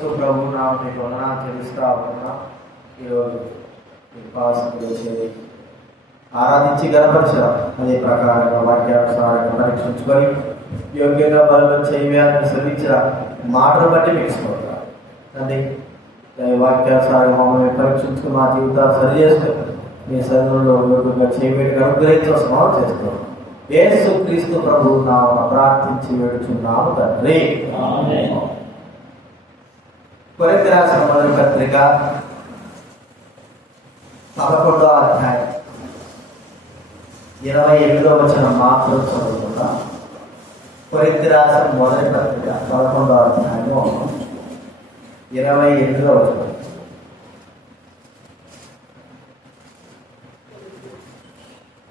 యేసు ప్రభు నామమున వందనాలు చెల్లిస్తా ఉన్నా. ఈరోజు చేసేది ఆరాధించి గణపరచడం, అదే ప్రకారంగా వాక్యానుసారంగా పరీక్షించుకొని యోగ్యంగా బలంలో చేయవ్యాన్ని శ్రమించడం మాటలు బట్టి మెచ్చుకుంటాం. అది వాక్యానుసారంగా మమ్మల్ని పరీక్షించుకుని మా జీవితాలు సరి చేసుకుని మీ సన్నిధిలో యోగ్యంగా చేయవేడిగా అనుగ్రహించవలసిన చేస్తున్నాం. యేసు క్రీస్తు ప్రభు నామమున ప్రార్థించి వేడుచున్నాము తండ్రి. కొరింథీ రాసిన మొదటి పత్రిక 11వ అధ్యాయం 28వ వచనం మాత్రం చదువుకుందా. కొరింథీ రాసిన మొదటి పత్రిక 11వ అధ్యాయము 28వ వచనం.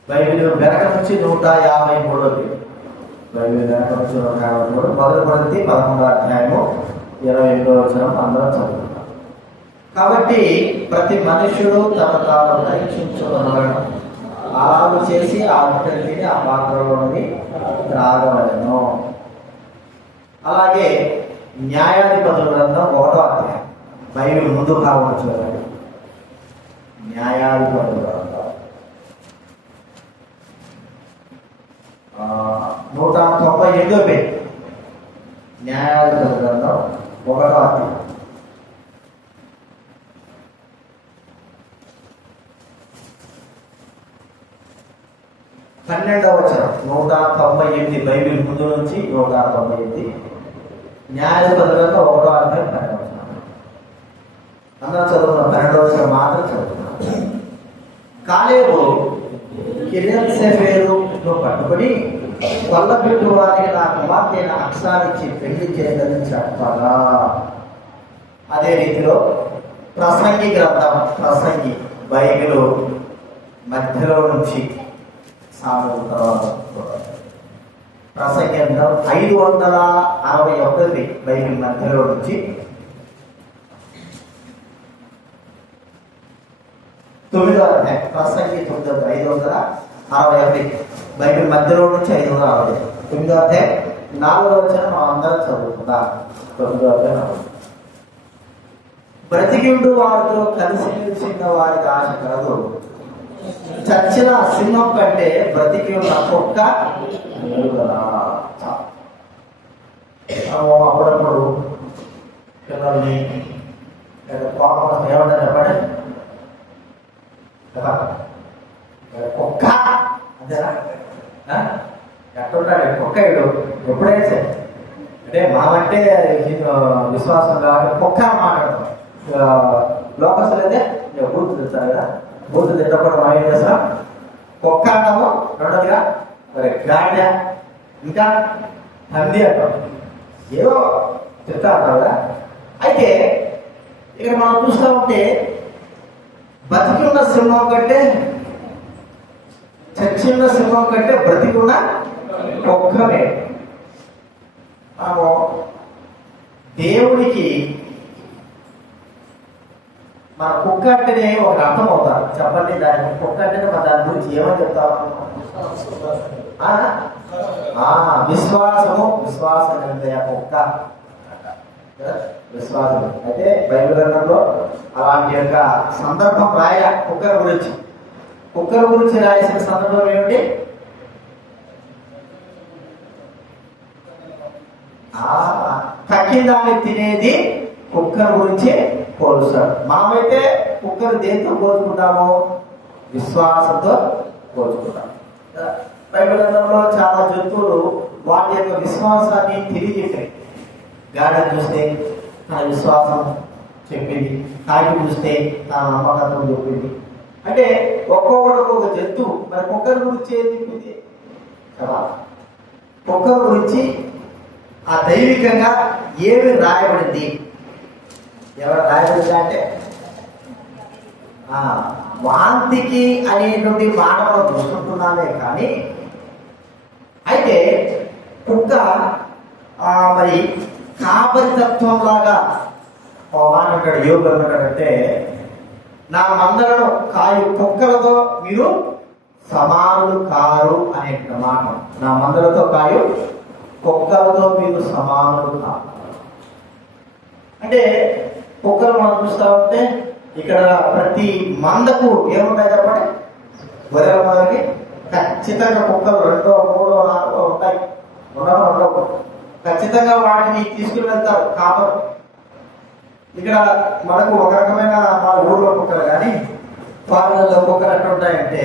బైబిల్ వెనక నుంచి 153. బైబిల్ వెనక నుంచి 153. మొదటి కొరింథీ 11వ అధ్యాయము 28వ వచనం అందరం చదువుకుంటాం. కాబట్టి ప్రతి మనుష్యుడు తన తాను పరీక్షించుకున్నాడు, అలాలు చేసి ఆ ముట్టని ఆ పాత్రలోని త్రాగవలెను. అలాగే న్యాయాధిపతుల గ్రంథం 1వ అధ్యాయం, బైబిల్ ముందు కావాలి చూడండి. న్యాయాధిపతుల గ్రంథం 198వ పేజీ. న్యాయాధిపతుల గ్రంథం 1వ అధ్యాయం 12వ వచనం. 198 బైబిల్ ముందు నుంచి 198. న్యాయాధిపతుల గ్రంథం 1వ అధ్యాయం 12వ వచనం. అందరూ చదువుతున్నాం. 12వ వచనం మాత్రం చదువుతున్నాం. కాలేబు కిర్యత్సేఫేరును పట్టుబడి కొల్లబెట్టు వారికి నా కుమార్తె అక్సానిచ్చి పెళ్లి చేయదని చెప్పగా, అదే రీతిలో ప్రసంగి గ్రంథం, ప్రసంగి బైబిల్ మధ్యలో నుంచి సామెతల తర్వాత ప్రసంగి గ్రంథం 561 బైబిల్ మధ్యలో నుంచి 9వ అధ్యాయం. ప్రసంగి 561 బైబిల్ మధ్యలో నుంచి 560. 9వ అధ్యాయం 4వ వచనం మనం అందరం చదువుకుందాం. 9వ అధ్యాయం. బ్రతికిండు వారితో కలిసి నిలిచిన వారికి ఆశ కలదు, చచ్చిన సింహం కంటే బ్రతికి ఉన్న కుక్క కదా. అప్పుడప్పుడు పిల్లల్ని కోపం ఏమన్నా చెప్పండి కదా, కుక్క అంతేనా? ఎట్లుంటాడు కుక్క? ఇడు ఎప్పుడైనా సరే అంటే మనమంటే విశ్వాసం కాబట్టి కుక్క మాట్లాడతాం. లోకస్లు అయితే బూతు తెస్తారు కదా, బూతు తిట్టకుండా మనం ఏం చేస్తాం? కుక్క అంటాము. రెండోదిగా మరి గాడిద, ఇంకా పంది అంటాం. ఏదో తిడతా అంటాం కదా. అయితే ఇక్కడ మనం చూస్తూ ఉంటే బతికి ఉన్న సింహం కంటే, చచ్చిన సింహం కంటే బ్రతికి ఉన్న కుక్కమే. మనము దేవుడికి మన కుక్క అంటేనే ఒక అర్థం అవుతారు. చెప్పండి, దాని కుక్క అంటేనే మన దాని గురించి ఏమని చెప్తాము? విశ్వాసము, విశ్వాస నిర్ణయ కుక్క, విశ్వాసం. అయితే బైబిల్ గ్రంథంలో అలాంటి యొక్క సందర్భం రాయ కుక్కల గురించి. కుక్కల గురించి రాయాల్సిన సందర్భం ఏమిటి? కక్కిందాన్ని తినేది కుక్కల గురించి పోలుస్తాడు. మనమైతే కుక్కలు దేంతో పోల్చుకుంటాము? విశ్వాసంతో పోల్చుకుంటాం. బైబిల్ గ్రంథంలో చాలా జంతువులు వాటి యొక్క విశ్వాసాన్ని తిరిగి చెప్పాయి. గాడిద చూస్తే తన విశ్వాసం చెప్పింది, కాకి చూస్తే తన నమ్మకత్వం చెప్పింది. అంటే ఒక్కొక్కడు ఒక్కొక్క జంతువు. మరి కుక్కల గురించి ఏం చెప్పింది కదా? కుక్కల గురించి ఆ దైవికంగా ఏమి రాయబడింది? ఎవరు రాయబడింది అంటే వాంతికి అనేటువంటి మాట మనం చూసుకుంటున్నామే. కానీ అయితే కుక్క మరి కాపరితత్వం లాగా మాట అంటాడు. యోగు అంటాడంటే, నా మందలను కాయు కుక్కలతో మీరు సమానులు కారు అనే మాట. నా మందలతో కాయు కుక్కలతో మీరు సమానులు కారు. అంటే కుక్కలు మనం చూస్తూ ఉంటే ఇక్కడ ప్రతి మందకు ఏముంటాయి చెప్పండి, గొర్రెల మందకి ఖచ్చితంగా కుక్కలు 2, 3, 4 ఉంటాయి. ఉండవు ఖచ్చితంగా వాటిని తీసుకుని వెళ్తారు కాపరు. ఇక్కడ మనకు ఒక రకమైన మా ఊళ్ళో కుక్కలు కానీ ఫారెన్లో కుక్కలు ఎట్లా ఉంటాయంటే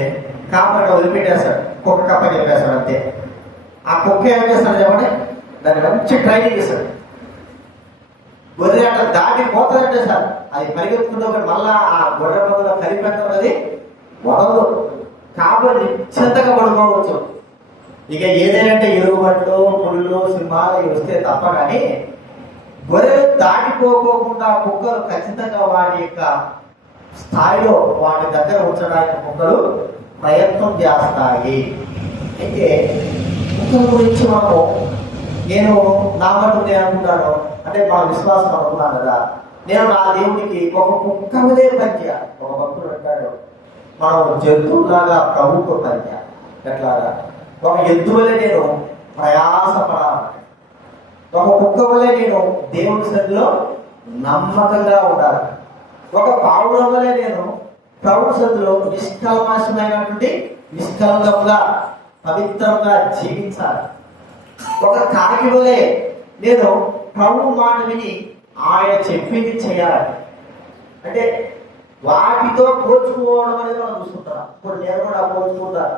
కాపరిగా వదిలిపెట్టేస్తాడు, కుక్క కప్ప చెప్పేస్తాడు అంతే. ఆ కుక్క ఏం చేస్తాడు చెప్పండి, దాన్ని మంచి ట్రైనింగ్ ఇస్తాడు. గొర్రె అట్లా దాటిపోతుందంటే సార్ అది పరిగెత్తుకుంటూ మళ్ళా ఆ గొర్రె మందులో కలిపెట్టది వదలదు. కాపరి నిశ్చింతగా పడుకోవచ్చు. ఇక ఏదైనా ఎలుగుబంట్లు, పుళ్ళు, సింహాలు ఇవి వస్తే తప్ప కానీ గొర్రెలు దాటిపోకోకుండా కుక్కలు ఖచ్చితంగా వాటి యొక్క స్థాయిలో వాటి దగ్గర ఉంచడానికి కుక్కలు ప్రయత్నం చేస్తాయి. అయితే కుక్కల గురించి నేను నా మటు నేను అనుకుంటాను, అంటే మన విశ్వాసం అనుకున్నాను కదా, నేను నా దేవుడికి ఒక కుక్కలే పనిచేయాలి. ఒక భక్తుడు అంటాడు, మనం జంతువులాగా ప్రభుత్వ పనిచేయాలి. ఎట్లాగా ఒక ఎద్దు వల్లే నేను ప్రయాసపడాలి, ఒక కుక్క వల్లే నేను దేవుడి సన్నిధిలో నమ్మకంగా ఉండాలి, ఒక పావుల వల్లే నేను ప్రభుడి సన్నిధిలో నిష్కలంగా పవిత్రంగా జీవించాలి, ఒక కాకి వల్లే నేను ప్రభు మాట విని ఆయన చెప్పింది చేయాలి. అంటే వాటితో పోల్చుకోవడం అనేది మనం చూసుకుంటాం. ఇప్పుడు నేను కూడా పోల్చుకుంటాను,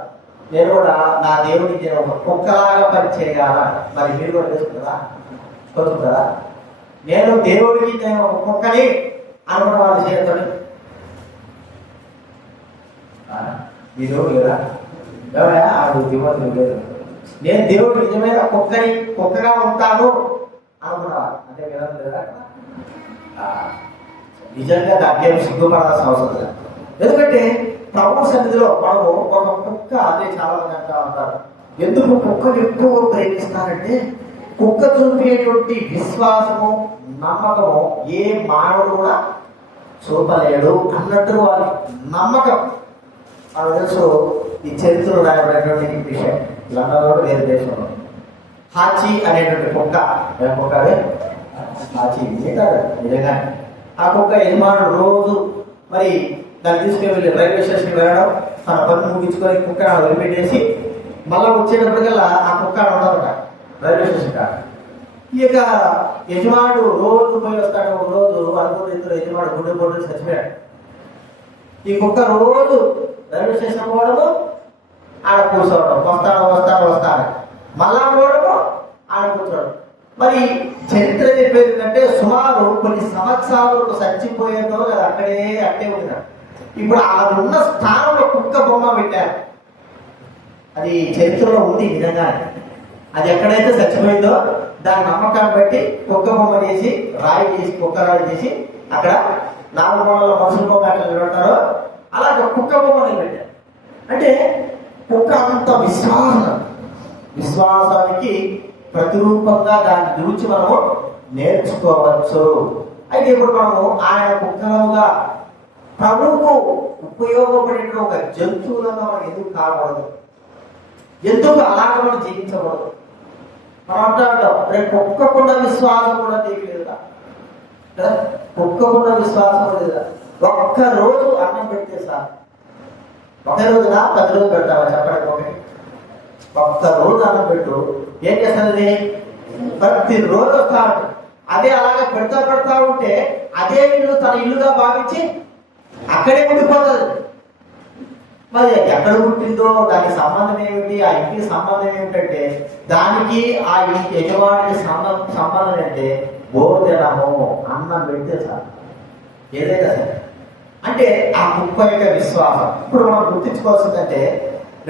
నేను కూడా నా దేవుడికి నేను ఒక కుక్కలాగా పని చేయాలా. మరి మీరు కూడా చేసుకుంటారా, కోరుకుంటారా? నేను దేవుడికి నేను ఒక కుక్కని అనుకున్న వాళ్ళు చేస్తాడు. మీరు లేదా ఎవరా ఆడు దివ్వలు లేదు, నేను దేవుడు నిజమైన కుక్కగా ఉంటాను అనుకున్నవాడు అంటే లేదా? నిజంగా దాన్ని సిగ్గుపడాల్సిన అవసరం లేదు. ఎందుకంటే ప్రభు సన్నిధిలో మనము ఒక కుక్క, అదే చాలా మంది అంటా ఉంటారు, ఎందుకు కుక్కను ఎక్కువ ప్రేమిస్తారంటే కుక్క చూపేటువంటి విశ్వాసము, నమ్మకము ఏ మానవుడు కూడా చూపలేడు అన్నట్టు వారి నమ్మకం. మనకు తెలుసు ఈ చరిత్రలో రాయబడినటువంటి విషయం. లండన్లో వేరే దేశంలో హాచి అనేటువంటి కుక్క, హాచి నిజంగా ఆ కుక్క యజమానుడు రోజు మరి దాన్ని తీసుకెళ్ళి రైల్వే స్టేషన్కి వెళ్ళడం, తన పని ముగించుకొని కుక్క వదిలిపెట్టేసి మళ్ళీ వచ్చేటప్పటికల్లా ఆ కుక్క ఉండదట రైల్వే స్టేషన్ కాడ. ఈ యొక్క యజమానుడు రోజు పోయి వస్తాడు. ఒక రోజు అనుకున్న ఇద్దరు యజమానుడు గుండె పోటీ చచ్చిపోయాడు. ఈ కుక్క రోజు రైల్వే స్టేషన్ పోవడము, ఆడ కూర్చోవడం, వస్తాడు మళ్ళా పోవడము, ఆడ కూర్చోవడం. మరి చరిత్ర చెప్పేది ఏంటంటే సుమారు కొన్ని సంవత్సరాలు చచ్చిపోయేదో లేదా అట్టే ఉన్నాడు. ఇప్పుడు అది ఉన్న స్థానంలో కుక్క బొమ్మ పెట్టారు. అది చరిత్రలో ఉంది నిజంగా. అది ఎక్కడైతే చచ్చిపోయిందో దాని నమ్మకాన్ని బట్టి కుక్క బొమ్మ చేసి కుక్క రాయి చేసి అక్కడ 4 మూలలో మనుషుల బొమ్మ ఎట్లా నిలబెడతారో అలాగే కుక్క బొమ్మని పెట్టారు. అంటే కుక్క అంత విశ్వాసానికి ప్రతిరూపంగా దాన్ని గురించి మనము నేర్చుకోవచ్చు. అయితే ఇప్పుడు మనము ఆయన కుక్కలుగా ప్రభువుకు ఉపయోగపడిన ఒక జంతువులను మనం ఎందుకు కాకూడదు, ఎందుకు అలాగే మనం జీవించకూడదు? మనం అంటాం రేపు కుక్కకుండా విశ్వాసం కూడా తీయలేదా, కుక్కకుండా విశ్వాసం లేదా? ఒక్క రోజు అన్నం పెడితే సార్, ఒకే రోజున 10 రోజులు పెడతావా చెప్పండి? ఒక్క రోజు అన్నం పెట్టు, ఏం చేస్తుంది? ప్రతిరోజు వస్తా ఉంటుంది. అదే అలాగే పెడతా ఉంటే అదే ఇల్లు తన ఇల్లుగా భావించి అక్కడే ఉండిపోతుంది. మరి ఎక్కడ పుట్టిందో దానికి సంబంధం ఏమిటి, ఆ ఇంటికి సంబంధం ఏమిటంటే దానికి ఆ ఇంటి యజమానికి సంబంధం అంటే భోజనము, అన్నం పెడితే సార్ ఏదైనా సరే. అంటే ఆ కుక్క యొక్క విశ్వాసం. ఇప్పుడు మనం గుర్తించుకోవాల్సిందంటే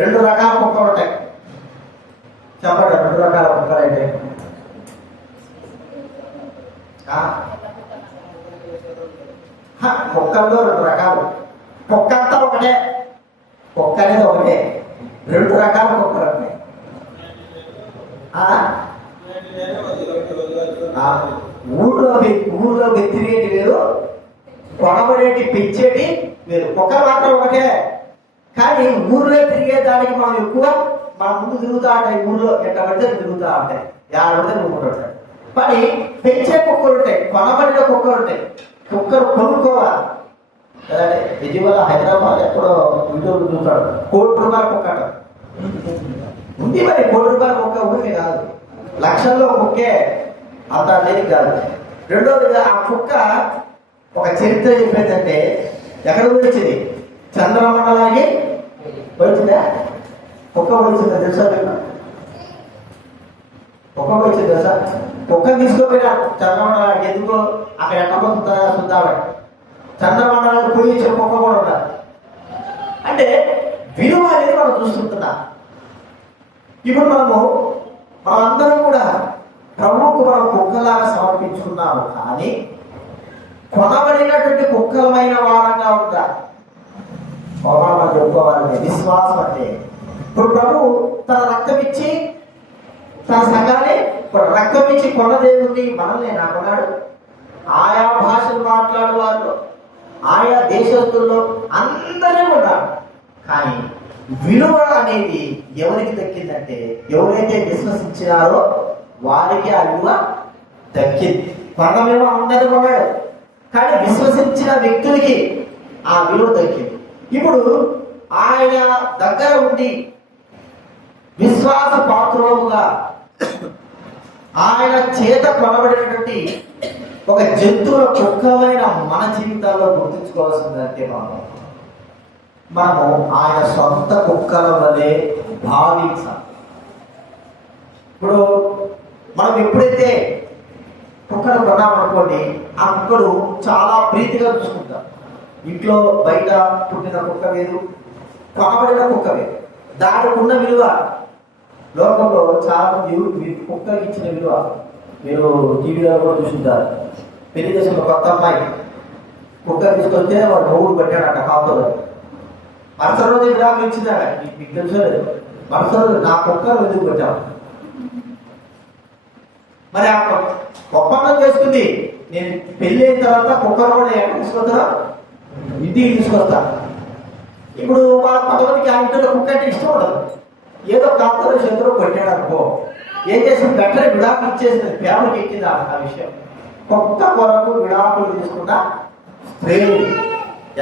2 రకాల కుక్కలు ఉంటాయి. చెప్పండి 2 రకాల కుక్కలు అంటే కుక్కల్లో 2 రకాలు. కుక్క అంతా ఒకటే, కుక్క అనేది ఒకటే, 2 రకాల కుక్కలు ఉంటాయి. ఊళ్ళో వెతిరేటి వేరు, కొనబడేటి పెంచేటి వేరు. కుక్కలు మాత్రం ఒకటే, కానీ ఊళ్ళో తిరిగే దానికి మనం ఎక్కువ మన ముందు తిరుగుతూ ఉంటాయి. ఊళ్ళో ఎట్ట పడితే తిరుగుతూ ఉంటాయి, 50 పడితే 3 ఉంటాయి. కానీ పెంచే కుక్కలు ఉంటాయి, కొనబడిన కుక్కలు ఉంటాయి. కుక్కలు కొనుక్కోవాలి కదండి. ఇటీవల హైదరాబాద్ ఎక్కడో వీడియోలు చూస్తాడు, ₹1,00,00,000 కుక్క అంట ఉంది. మరి ₹1,00,00,000 కుక్క ఊరికే కాదు, లక్షల్లో కుక్కే, అంత లేదు కాదు. రెండోదిగా ఆ కుక్క ఒక చరిత్ర చెప్పేదంటే ఎక్కడ వచ్చింది, చంద్రమండలానికి వచ్చిందా? కుక్క వచ్చిందా తెలుసా మీకు? కుక్క వచ్చింది తెలుసా? కుక్క తీసుకోపోయినా చంద్రమండలానికి, ఎందుకో అక్కడ ఎక్కడ పోతుందా చూద్దామని. చంద్రమండలానికి పోయి ఇచ్చిన కుక్క కూడా ఉండాలి. అంటే విలువ అనేది మనం చూస్తుంటున్నాం. ఇప్పుడు మనందరం కూడా ప్రభువుకు మనం కుక్కలాగా సమర్పించుకున్నాము, కానీ కొనబడినటువంటి కుక్కలమైన వారంగా ఉంటా మనం చెప్పుకోవాలని విశ్వాసం అంటే. ఇప్పుడు ప్రభు తన రక్తం ఇచ్చి తన సంఘాన్ని రక్తం ఇచ్చి కొన్న దేవుణ్ణి మనల్ని నాకున్నాడు. ఆయా భాషలు మాట్లాడే వాళ్ళు, ఆయా దేశస్తుల్లో అందరూ ఉన్నారు. కానీ విలువ అనేది ఎవరికి దక్కిందంటే, ఎవరైతే విశ్వసించినారో వారికి ఆ విలువ దక్కింది. కొనమేమో అందరినీ కొన్నాడు, కానీ విశ్వసించిన వ్యక్తులకి ఆ విలువ దక్కింది. ఇప్పుడు ఆయన దగ్గర ఉండి విశ్వాస పాత్రముగా ఆయన చేత కొనబడినటువంటి ఒక జంతువుల కుక్కలైన మన జీవితాల్లో గుర్తుంచుకోవాల్సిందంటే మనము ఆయన సొంత కుక్కల వలె భావించాలి. ఇప్పుడు మనం ఎప్పుడైతే కుక్కను కొన్నామనుకోండి, ఆ కుక్కడు చాలా ప్రీతిగా చూసుకుంటాం. ఇంట్లో బయట పుట్టిన కుక్క వేరు, కొనబడిన కుక్క వేరు. దానికి ఉన్న విలువ లోకంలో చాలా మంది కుక్కకి ఇచ్చిన విలువ మీరు టీవీలో కూడా చూసుంటారు. పెళ్లి చేసిన కొత్త అమ్మాయి కుక్క తీసుకొస్తే వాడు మూడు పెట్టాడట కాపులో. మరుసటి రోజు విడాకులు ఇచ్చిందాడ, మీకు తెలుసో లేదు. మరుసటి రోజు నా కుక్కను ఎందుకు పెట్టాము. మరి ఆ ఒప్పందం చేసుకుంది, నేను పెళ్లి అయిన తర్వాత కుక్కను కూడా ఎక్కడ తీసుకొస్తా, ఇంటికి తీసుకొస్తా. ఇప్పుడు వాళ్ళ కొంతమందికి ఆ ఇంట్లో కుక్క అంటే ఇష్టం ఉండదు. ఏదో కాపులో చేతిలో పెట్టాడు అనుకో, ఏం చేసింది, వెంటనే విడాకులు ఇచ్చేసింది. ప్రేమకి ఎక్కింది ఆ విషయం. కొత్త కొరకు విడాకులు తీసుకున్న స్త్రీ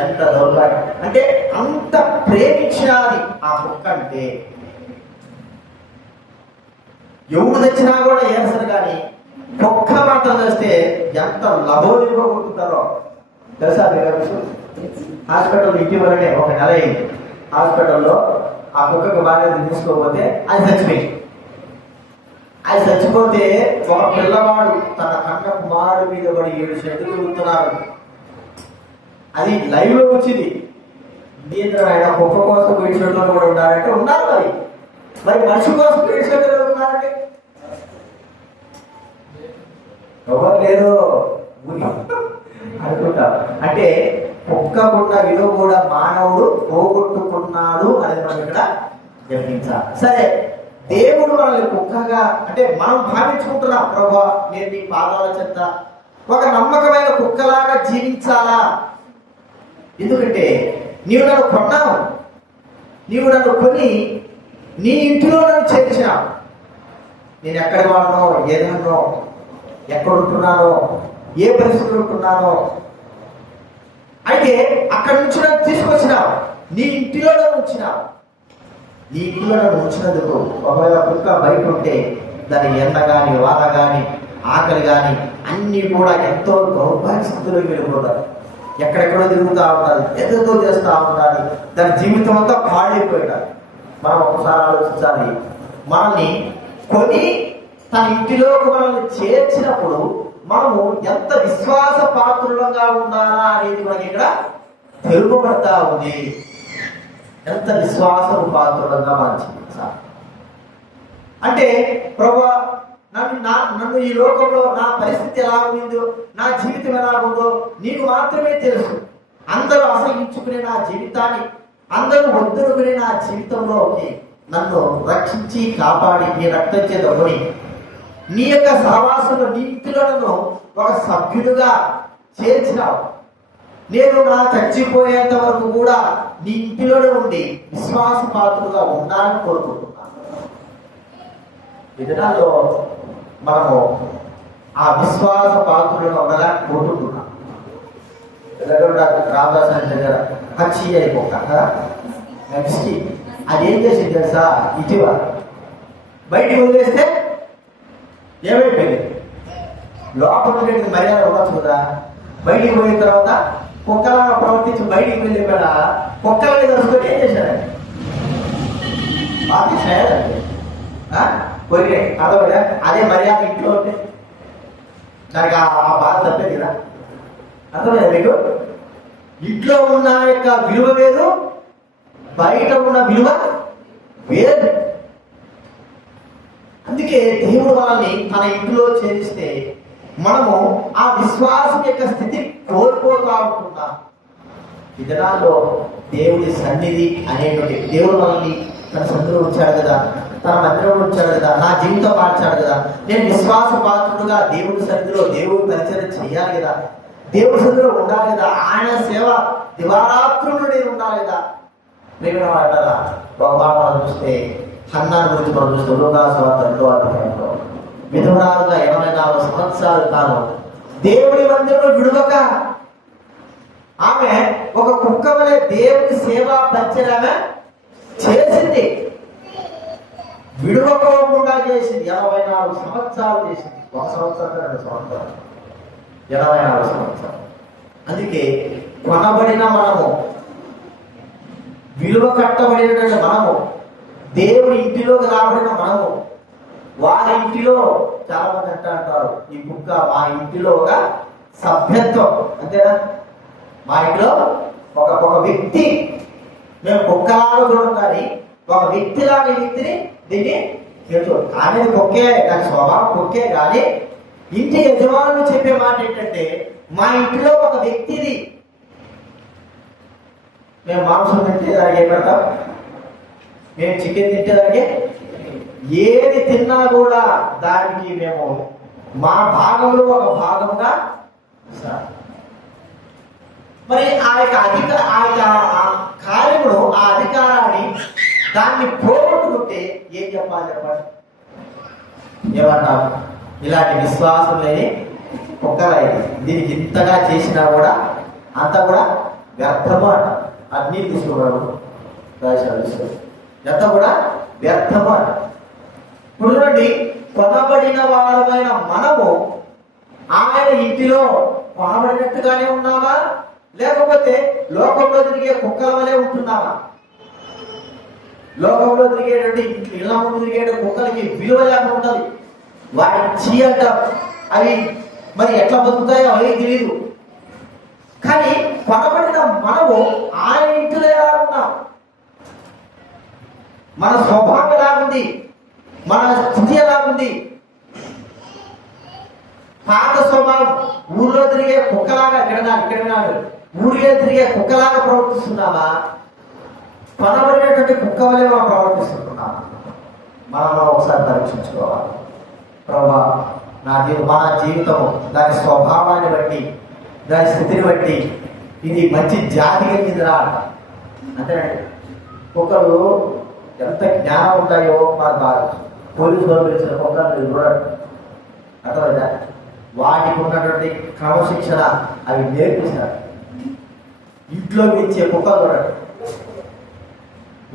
ఎంత దౌర్భాగ్యం అంటే, అంత ప్రేమించాలి ఆ కుక్క అంటే. ఎవరు తెచ్చినా కూడా ఏసరు, కానీ కుక్క మాత్రం చేస్తే ఎంత లభోనిగా కొట్టుతారో తెలుసా మీరు? హాస్పిటల్ ఇటీవలనే ఒక నెల అయింది. హాస్పిటల్లో ఆ కుక్కకు బాగా తీసుకోకపోతే అది చచ్చిపోయింది. అది చచ్చిపోతే ఒక పిల్లవాడు తన కన్న కుమారుడు మీద పడి 7 చెట్లు తిరుగుతున్నారు. అది లైవ్ లో వచ్చింది. దీంట్లో ఆయన కుక్క కోసం ఏడ్చేట్లు కూడా ఉన్నారంటే ఉన్నారు. మరి మనిషి కోసం ఏడ్చేట్లు ఉన్నారంటే ఎవరు లేదు అనుకుంటా. అంటే కుక్కకున్న విలువ కూడా మానవుడు పోగొట్టుకున్నాడు అనేది మనం ఇక్కడ గమనించాలి. సరే, దేవుడు మనల్ని కుక్కగా అంటే మనం భావించుకుంటున్నాం, ప్రభా నేను నీ పాదాల చెంత ఒక నమ్మకమైన కుక్కలాగా జీవించాలా. ఎందుకంటే నీవు నన్ను కొన్నావు, నీవు నన్ను కొని నీ ఇంటిలో నన్ను చేర్చావు. నేను ఎక్కడ వాడనో, ఏదన్నో, ఎక్కడ ఉంటున్నానో, ఏ పరిస్థితులు ఉంటున్నానో, అయితే అక్కడి నుంచి నన్ను తీసుకొచ్చినావు, నీ ఇంటిలో నన్ను ఉంచినావు. నీ ఇంటిలో నన్ను ఉంచినందుకు ఒకవేళ కుక్క బయట ఉంటే దాని ఎండ కానీ, వాన కానీ, ఆకలి కానీ అన్నీ కూడా ఎంతో దౌర్భాగ్య స్థితిలోకి వెళ్ళిపోతారు. ఎక్కడెక్కడో తిరుగుతూ ఉండాలి, ఎదురుతో చేస్తూ ఉండాలి, దాని జీవితం అంతా పాడైపోయాడు. మనం ఒకసారి ఆలోచించాలి, మనల్ని కొని తన ఇంటిలోకి మనల్ని చేర్చినప్పుడు మనము ఎంత విశ్వాస పాత్రులంగా ఉండాలా అనేది మనకి ఇక్కడ తెలుపబడతా ఉంది. ఎంత విశ్వాస పాత్రులంగా మనం జీవించాలి అంటే, ప్రభా నన్ను ఈ లోకంలో నా పరిస్థితి ఎలా ఉందో, నా జీవితం ఎలా ఉందో నీకు మాత్రమే తెలుసు. అందరూ అసహించుకునే నా జీవితాన్ని, అందరూ వద్దనుకునే నా జీవితంలోకి నన్ను రక్షించి కాపాడి నీ రక్తం చేత కొని నీ యొక్క సహవాసంలో నీ ఇంటిలో నన్ను ఒక సభ్యుడుగా చేర్చినావు. నేను నా చచ్చిపోయేంత వరకు కూడా నీ ఇంటిలోనే ఉండి విశ్వాస పాత్రగా ఉండాలని కోరుకుంటున్నాను. ఈ దినాల్లో మనము ఆ విశ్వాస పాత్రలో ఉండలేకపోతున్నా. రామదాస్ అని దగ్గర పచ్చి అయిపోక అదేం చేసింది తెలుసా, ఇటీవల బయటికి వదిలేస్తే ఏమైపోయింది, లోపల మర్యాద ఉండొచ్చు కదా. బయటికి పోయిన తర్వాత కుక్కలాగా ప్రవర్తించి బయటికి వెళ్ళి కూడా కుక్కలని తెలుసుకొని ఏం చేశారండి, బాగా చేయాలండి కొరిగే అర్థమైనా. అదే మర్యాద ఇంట్లో ఉంటే దానికి ఆ బాధ తప్పేది కదా. అర్థమైనా మీకు? ఇంట్లో ఉన్న యొక్క విలువ వేరు, బయట ఉన్న విలువ వేరు. అందుకే దేవుడు వాళ్ళని తన ఇంట్లో చేరిస్తే మనము ఆ విశ్వాసం యొక్క స్థితి కోల్పోతా ఉంటున్నాం. ఈ దినాల్లో దేవుడి సన్నిధి అనేటువంటి, దేవుడు మనల్ని తన సన్నిధిలో ఉంచాడు కదా, తన మందిరంలో ఉంచాడు కదా, నా జీవితం మార్చాడు కదా. నేను విశ్వాస పాత్రుడుగా దేవుడి సన్నిధిలో దేవుడి పరిచయం చేయాలి కదా, దేవుడి సన్నిధిలో ఉండాలి కదా, ఆయన సేవ దివారాత్రులు నేను ఉండాలి కదా. ప్రేమ అంటారా, ఒక మాట మనం చూస్తే హన్నాను గురించి మనం చూస్తే లోకాసువార్తలో అధ్యాయంలో విధవరాలుగా 84 సంవత్సరాలు తాను దేవుడి మందిరంలో విడువక ఆమె ఒక కుక్క వలె దేవుడి సేవా పరిచయం చేసింది. విడువకోకుండా చేసింది. 84 సంవత్సరాలు చేసింది. 1 సంవత్సరం 2 సంవత్సరాలు 84 సంవత్సరాలు. అందుకే కొనబడిన మనము, విలువ కట్టబడినటువంటి మనము, దేవుడి ఇంటిలోకి రాబడిన మనము, వారి ఇంటిలో చాలా మంది అంటారు ఈ కుక్క మా ఇంటిలో ఒక సభ్యత్వం, అంతేనా? మా ఇంట్లో ఒక వ్యక్తి, మేము కుక్కలాగా చూడం కానీ ఒక వ్యక్తిలాగా వ్యక్తిని దీన్ని చూడండి. అనేది కుక్కే, దాని స్వభావం కుక్కే. కానీ ఇంటి యజమానులు చెప్పే మాట ఏంటంటే మా ఇంటిలో ఒక వ్యక్తిది. మేము మాంసం తింటేదానికి ఏం పెడతాం, మేము చికెన్ తింటేదానికి ఏది తిన్నా కూడా దానికి మేము మా భాగంలో ఒక భాగంగా. మరి ఆ యొక్క కార్యమును, ఆ అధికారాన్ని దాన్ని పోగొట్టుకుంటే ఏం చెప్పాలి చెప్పండి? ఏమన్నా ఇలాంటి విశ్వాసం లేని కుక్కలైంది. దీనికి ఇంతగా చేసినా కూడా అంత కూడా వ్యర్థము అంట. అన్నీ తీసుకున్నాడు ఎంత కూడా వ్యర్థము అంట. ఇప్పుడు చూడండి, కొనబడిన వారమైన మనము ఆయన ఇంటిలో కొనబడినట్టుగానే ఉన్నామా, లేకపోతే లోకంలో తిరిగే కుక్కల వలె ఉంటున్నామా? లోకంలో తిరిగేటువంటి ఇళ్ళ ముందు తిరిగే కుక్కలకి విలువ లేకుండా ఉంటుంది. వాటి చీయట అవి మరి ఎట్లా బతుకుతాయో అవి తెలియదు. కానీ కొనబడిన మనము ఆయన ఇంటిలో ఎలా ఉన్నాం, మన స్వభావం ఎలాగుంది, మన స్థితి ఎలాగుంది? పాత స్వభావం ఊళ్ళో తిరిగే కుక్కలాగా ఇక్కడ ఊరిలో తిరిగే కుక్కలాగా ప్రవర్తిస్తున్నామా, కొనబడినటువంటి కుక్క వలె మనం ప్రవర్తిస్తున్నామా? మనం ఒకసారి పరీక్షించుకోవాలి. ప్రభా, మన జీవితము దాని స్వభావాన్ని బట్టి, దాని స్థితిని బట్టి ఇది మంచి జాతి కలిగిందిరా అంట. అంతేనండి. కుక్కలు ఎంత జ్ఞానం ఉంటాయో మాకు బాగా పోలీసు వాళ్ళు ఇచ్చిన కుక్కలు చూడండి, అర్థమైందా? వాటికి ఉన్నటువంటి క్రమశిక్షణ అవి నేర్పిస్తారు. ఇంట్లో ఇచ్చే కుక్కలు చూడండి,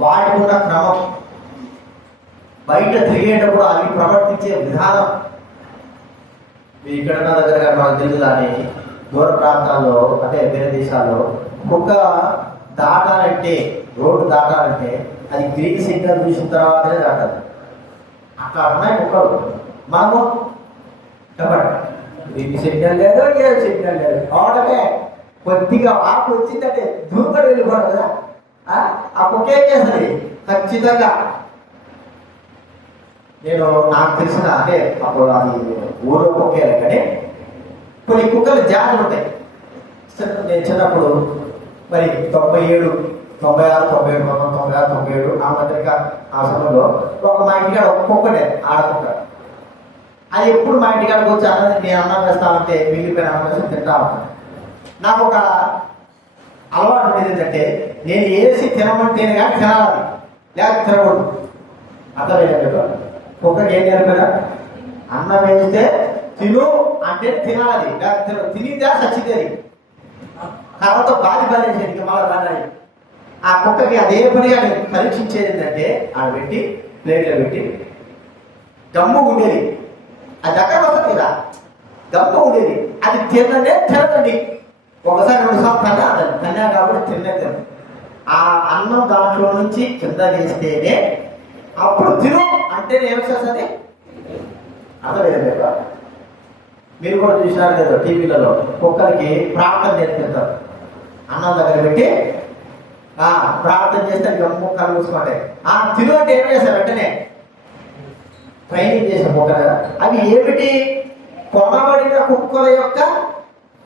వాటికి ఉన్న క్రమం, బయట తిరిగేటప్పుడు అవి ప్రవర్తించే విధానం. మీ ఇక్కడ దగ్గర మాకు తెలుసు కానీ దూర ప్రాంతాల్లో, అంటే వేరే దేశాల్లో కుక్క దాటాలంటే, రోడ్డు దాటాలంటే అది గ్రీన్ సిగ్నల్ చూసిన తర్వాతనే దాటాలి. అట్లా ఉన్నాయి కుక్కలు. మనము చెప్పండి, గ్రీన్ సిగ్నల్ లేదు, ఏ సిగ్నల్ లేదు, ఆటకే కొద్దిగా ఆకు వచ్చిందంటే దూరం వెళ్ళిపోవడం కదా. ఆ కుక్క ఏం చేస్తుంది ఖచ్చితంగా. నేను నాకు తెలిసిన, అంటే అప్పుడు అది ఊరో కుక్కే కానీ కొన్ని కుక్కలు జాతులు ఉంటాయి. నేను చిన్నప్పుడు మరి 97, 96, 97, 96, 97 ఆ మధ్య ఆ సమయంలో మా ఇంటికాడ ఒక కుక్కనే, ఆడకుక్క. అది ఎప్పుడు మా ఇంటికాడకు వచ్చి అన్నది నేను అన్నం వేస్తామంటే మిగిలిపోయిన అన్నం వేసి తింటా ఉంటాను. నాకు ఒక అలవాటు ఉండేది ఏంటంటే నేను వేసి తినమంటేనే కానీ తినాలి, లేకపోతే తినకూడదు. అర్థమైందా? కుక్కకి ఏం నేర్పదా? అన్నం వేస్తే తిను అంటే తినాలి, తినిందా చచ్చిదేది కర్రతో బాధి బాధేసేది మళ్ళీ రాని. ఆ కుక్కకి అదే పనిగా పరీక్షించేది ఏంటంటే ఆడ పెట్టి ప్లేట్లో పెట్టి గమ్ము ఉండేది, అది దగ్గర వస్తుంది కదా, గమ్ము ఉండేది, అది తినండి. ఒకసారి 2 సార్లు తిన్నా కాబట్టి తినలేదు. ఆ అన్నం దాంట్లో నుంచి కింద వేస్తేనే అప్పుడు తిను అంటే ఏమొస్తుంది అర్థమైంది. మీరు కూడా చూసినారు కదా టీవీలలో కుక్కలకి ప్రార్థన నేర్పిస్తారు. అన్నం దగ్గర పెట్టి ప్రార్థన చేస్తే గమ్ము కళ్ళు మూసుకుంటాయి. తిను అంటే ఏం చేస్తారు వెంటనే ట్రైనింగ్ చేసిన కుక్కలు. అవి ఏమిటి? కొనబడిన కుక్కల యొక్క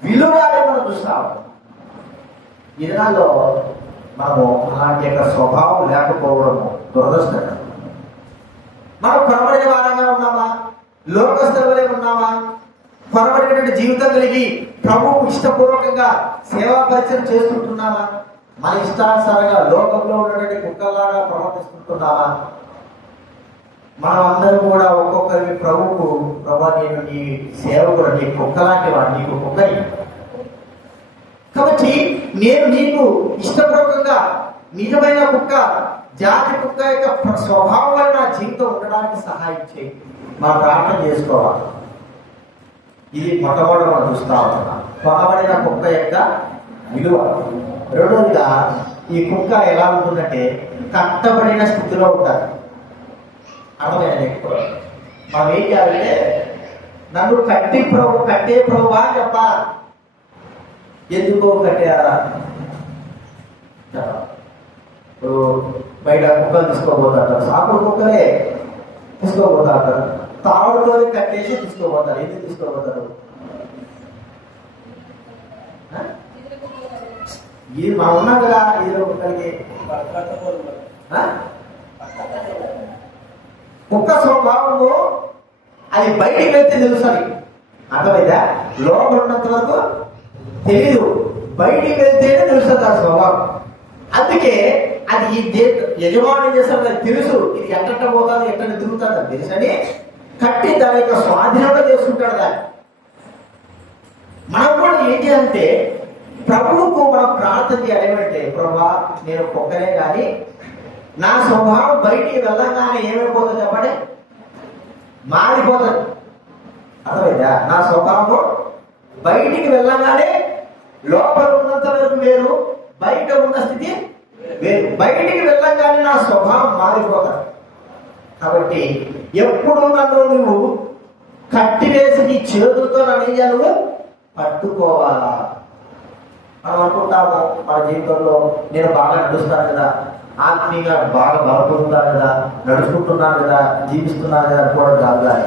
విలువ మనం చూస్తాం. ఈ దినాల్లో మనము అలాంటి యొక్క స్వభావం లేకపోవడము దురదృష్టకరం. మనం కొనబడిన వారంగా ఉన్నామా? లోకస్తులే ఉన్నామా? కొనబడినటువంటి జీవితం కలిగి ప్రభువుకు ఇష్టపూర్వకంగా సేవా పరిచయం చేసుకుంటున్నామా? మన ఇష్టానుసారంగా లోకంలో ఉన్నటువంటి కుక్కల్లాగా ప్రవర్తిస్తుంటున్నామా? మనం అందరం కూడా ఒక్కొక్కరికి ప్రభువుకు, ప్రభా నేను నీ సేవకుడు, నీ కుక్కలాంటి వాడు, నీకు కుక్కని కాబట్టి నేను నీకు ఇష్టపూర్వకంగా నిజమైన కుక్క, జాతి కుక్క యొక్క స్వభావం నా జీవితం ఉండడానికి సహాయం చేయి. మనం ప్రార్థన చేసుకోవాలి. ఇది మొట్టమొదటి మనం చూస్తా ఉంటున్నాం కొనబడిన కుక్క యొక్క విలువ. రెండోదిగా ఈ కుక్క ఎలా ఉంటుందంటే కట్టబడిన స్థితిలో ఉంటుంది. అర్థమైంది. మనం ఏం చేయాలంటే నన్ను కట్టే ప్రభు అని చెప్పాలి. ఎందుకో కట్టారా? ఇప్పుడు బయట కుక్కలు తీసుకోబోతారు, సాకుడు కుక్కలే తీసుకోబోతారు, తాడుతో కట్టేసి తీసుకోబోతారు. ఎందుకు తీసుకోబోతారు? ఇది మనం ఉన్నాం కదా ఇదిలో కుక్కలకి. కుక్క స్వభావము అది బయటికి వెళ్తే తెలుస్తుంది. అర్థమైందా? లోపల ఉన్నంత వరకు తెలీదు, బయటికి వెళ్తేనే తెలుస్తుంది ఆ స్వభావం. అందుకే అది ఈ యజమాని చేస్తాడు తెలుసు, ఇది ఎట్ట పోతాను ఎట్ట తిరుగుతాడు అని తెలుసని కట్టి దాని యొక్క స్వాధీనంగా చేసుకుంటాడు దాన్ని. మనం కూడా ఏం చేయాలంటే ప్రభువుకు మనం ప్రార్థన చేయాలి. ఏమంటే ప్రభా నేను కుక్కనే కానీ నా స్వభావం బయటికి వెళ్ళగానే ఏమైపోతుంది చెప్పండి? మారిపోతుంది. అర్థమైందా? నా స్వభావం బయటికి వెళ్ళగానే లోపల ఉన్నంత వరకు వేరు, బయట ఉన్న స్థితి వేరు. బయటికి వెళ్ళగానే నా స్వభావం మారిపోతుంది. కాబట్టి ఎప్పుడు నన్ను నువ్వు కట్టివేసి నీ చేతులతో నన్ను నువ్వు పట్టుకోవాలా. మనం అనుకుంటాము మన జీవితంలో నేను బాగా నడుస్తాను కదా, ఆత్మీయంగా బాగా బలపడుతున్నాను కదా, నడుచుకుంటున్నాను కదా, జీవిస్తున్నాను కదా అనుకోవడం కాదు. కానీ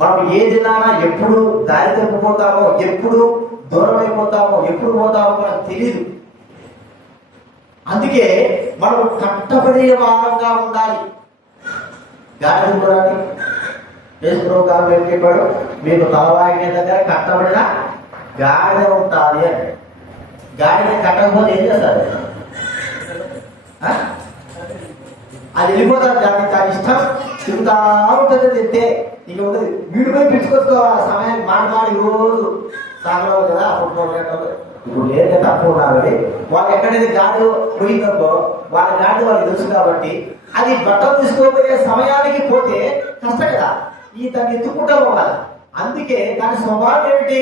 మనం ఏ దినానా ఎప్పుడు దారి తప్పిపోతామో, ఎప్పుడు దూరం అయిపోతామో, ఎప్పుడు పోతామో మనకు తెలీదు. అందుకే మనం కట్టబడే వారంగా ఉండాలి. గాడి కూడా యేసుప్రభువు ఏం చెప్పాడు? మీకు తలవాయి దగ్గర కట్టబడిన గాడిద ఉంటుంది అని. గాడిద కట్టకపోతే ఏం చేస్తారు? అది వెళ్ళిపోతారు. దాని ఇష్టం తిరుగుతా ఉంటుంది. తెస్తే ఇంక ఉంటుంది. వీడి పోయి పిలుచుకొచ్చుకోవాలి సమయానికి మాడి రోజు సాగలవు కదా. అప్పుడు ఇప్పుడు లేదా తక్కువ ఉన్నది. వాళ్ళు ఎక్కడైతే గాడి పోయిందో వాళ్ళ గాడి వాళ్ళకి తెలుసు కాబట్టి అది బట్టలు తీసుకోబోయే సమయానికి పోతే కష్టం కదా. దాన్ని ఎత్తుకుంటా పోవాలి. అందుకే దాని స్వభావం ఏమిటి?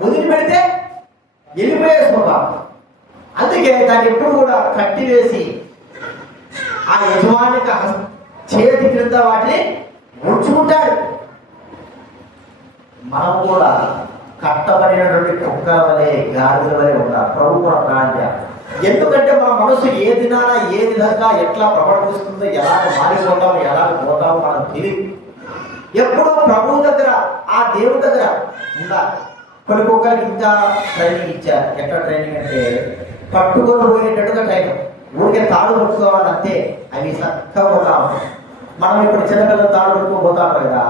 వదిలిపెడితే వెళ్ళిపోయే స్వభావం. అందుకే దాన్ని ఎప్పుడు కూడా కట్టివేసి ఆ యజమాని చేతి క్రింద వాటిని ఉంచుకుంటాడు. మనం కూడా కట్టబడినటువంటి కుక్కల వలె, గాడిదల వలె ఉండాలి. ప్రభు కూడా ప్రార్థన. ఎందుకంటే మన మనసు ఏ దినాన ఏ విధంగా ఎట్లా ప్రవర్తిస్తుందో, ఎలాగ మారిపోతామో, ఎలాగ పోతామో మనం తెలియదు. ఎప్పుడూ ప్రభు దగ్గర, ఆ దేవుడి దగ్గర ఉండాలి. కొన్ని కుక్కలకి ఇంకా ట్రైనింగ్ ఇచ్చారు. ఎట్లా ట్రైనింగ్ అంటే పట్టుకొని పోయేటట్టుగా ట్రైనింగ్. ఊరికే తాడు పట్టుకోవాలంటే అవి చక్కగా పోతా ఉంటాయి. మనం ఇప్పుడు చిన్నపిల్లలు తాడు పట్టుకోపోతాం కదా.